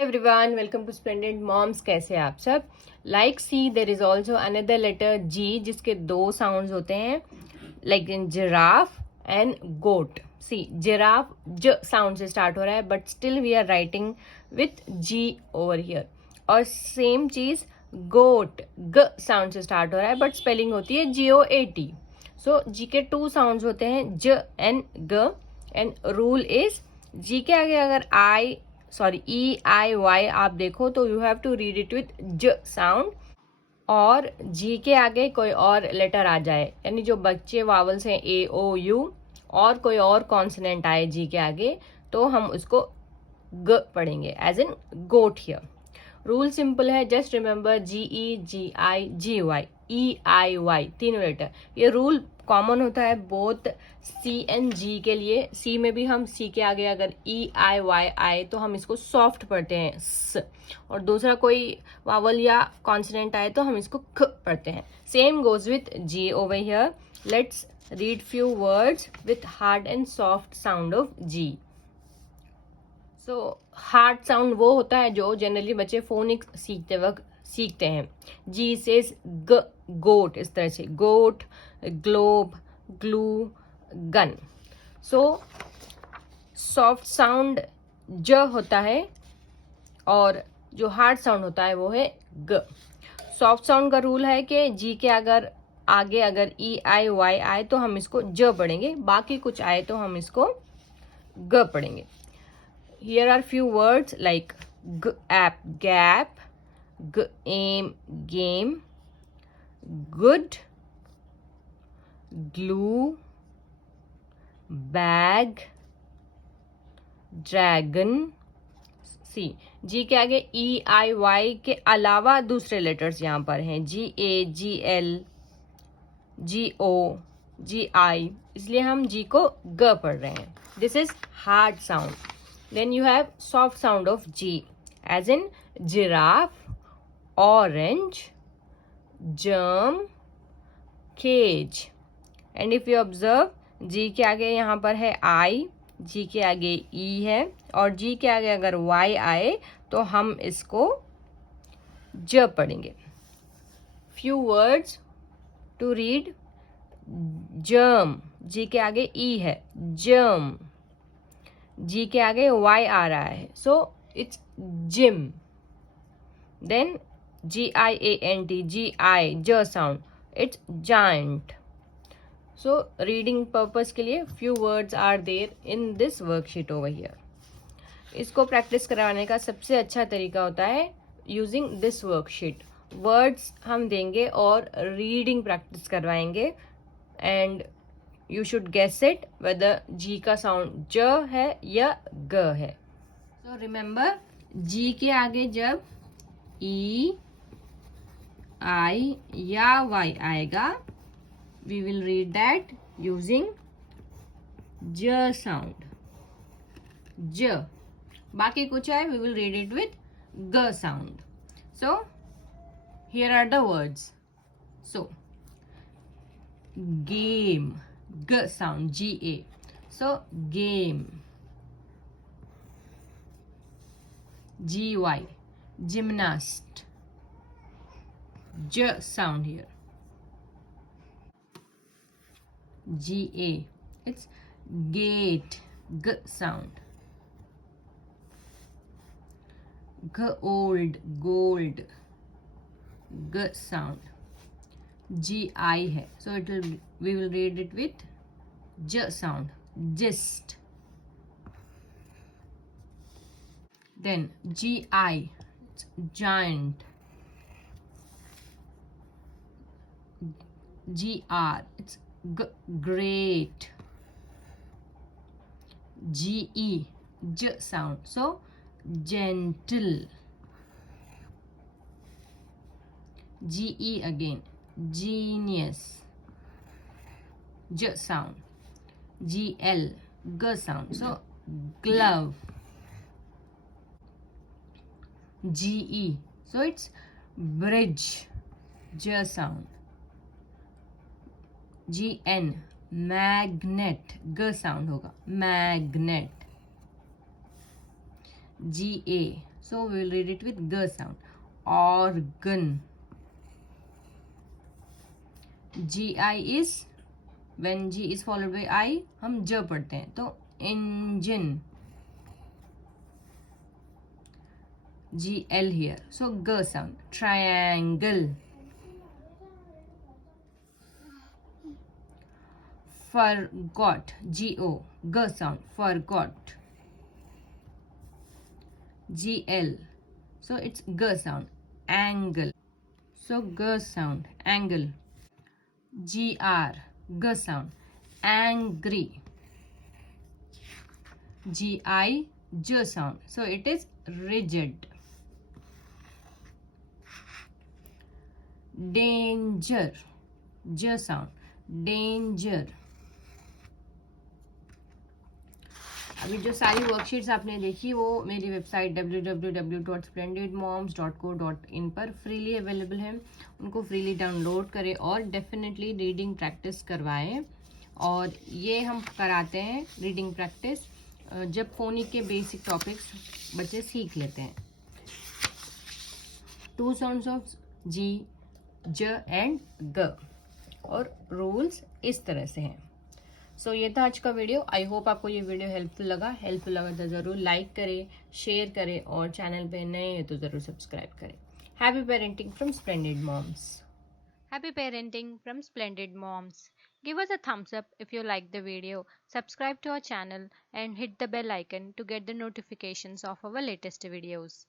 Everyone, welcome to splendid moms. कैसे हैं आप सब? Like C there is also another letter G जिसके दो साउंड्स होते हैं, like in giraffe and goat. See giraffe ज साउंड से स्टार्ट हो रहा है, but still we are writing with G over here. और सेम चीज गोट ग साउंड से स्टार्ट हो रहा है, बट स्पेलिंग होती है GOAT। सो जी के टू साउंड्स होते हैं, ज एंड ग। एंड रूल इज जी के आगे अगर EIY आप देखो तो you have to read it with ज साउंड, और जी के आगे कोई और लेटर आ जाए, यानी जो बच्चे वावल्स हैं AOU और कोई और कॉन्सोनेंट आए जी के आगे, तो हम उसको ग पढ़ेंगे, as in goat here. Rule simple है, जस्ट रिमेंबर GEGIGY तीनों लेटर। ये रूल कॉमन होता है बोथ C एंड G के लिए। C में भी हम C के आगे अगर EIY आए तो हम इसको सॉफ्ट पढ़ते हैं स, और दूसरा कोई वावल या कॉन्सोनेंट आए तो हम इसको ख पढ़ते हैं। Same goes with G over here. Let's read few words with hard and soft sound of G। So hard sound वो होता है जो जनरली बच्चे फोनिक्स सीखते वक्त सीखते हैं। जी से ग, गोट, इस तरह से goat, globe, glue, gun. So soft sound ज होता है और जो हार्ड साउंड होता है वो है ग। सॉफ्ट साउंड का रूल है कि जी के आगे अगर EIY आए तो हम इसको ज पढ़ेंगे, बाकी कुछ आए तो हम इसको ग पढ़ेंगे। Here are few words like gap, aim, game, good, glue, bag, dragon। सी जी के आगे EIY के अलावा दूसरे लेटर्स यहाँ पर हैं, GA, GL, GO, GI, इसलिए हम जी को ग पढ़ रहे हैं। This is hard sound. Then you have soft sound of G, as in giraffe, orange, germ, cage. And if you observe, G के आगे यहाँ पर है I, G के आगे E है, और G के आगे अगर Y आए तो हम इसको ज पढ़ेंगे। Few words to read germ, G के आगे E है, germ, जी के आगे Y आ रहा है, so it's gym. Then GIANT, GI ज sound, it's giant. So reading purpose के लिए few words are there in this worksheet over here. इसको प्रैक्टिस कराने का सबसे अच्छा तरीका होता है यूजिंग दिस वर्कशीट। वर्ड्स हम देंगे और रीडिंग प्रैक्टिस करवाएंगे, and you should guess it whether G का साउंड ज है या ग है। सो रिमेंबर, जी के आगे जब E, I या Y आएगा, we will read that using ज साउंड, ज। बाकी कुछ है, we will read it with ग sound. So here are the words. So game, G sound, GA. So game. GY, gymnast. J sound here. GA, it's gate, G sound. G old, gold, G sound. GI है, so we will read it with j sound, gist. Then GI, it's giant. GR, it's great. GE, j sound, so gentle. GE again, genius, j sound. GL, g sound, so glove. GE, so it's bridge, j sound. GN, magnet, g sound होगा, magnet. GA, So we will read it with g sound. Organ. GI is, when G is followed by I, हम ज पढ़ते हैं, तो engine. GL here. So g sound. Triangle. Forgot. GO. G sound. Forgot. GL. So it's g sound. Angle. So g sound. Angle. GR. G sound. Angry. GI. J sound. So it is rigid. Danger. J sound. Danger. अभी जो सारी worksheets आपने देखी वो मेरी website www.splendidmoms.co.in पर freely available है. उनको फ्रीली डाउनलोड करें और डेफिनेटली रीडिंग प्रैक्टिस करवाएं. और ये हम कराते हैं रीडिंग प्रैक्टिस जब फोनिक के बेसिक टॉपिक्स बच्चे सीख लेते हैं. 2 साउंड्स ऑफ जी, ज एंड ग और रूल्स इस तरह से हैं. सो ये था आज का वीडियो. आई होप आपको ये वीडियो हेल्पफुल लगा तो ज़रूर लाइक करें, शेयर करें और चैनल पे नए हैं तो ज़रूर सब्सक्राइब करें. Happy parenting from splendid moms. Happy parenting from Splendid Moms. Give us a thumbs up if you like the video, subscribe to our channel and hit the bell icon to get the notifications of our latest videos.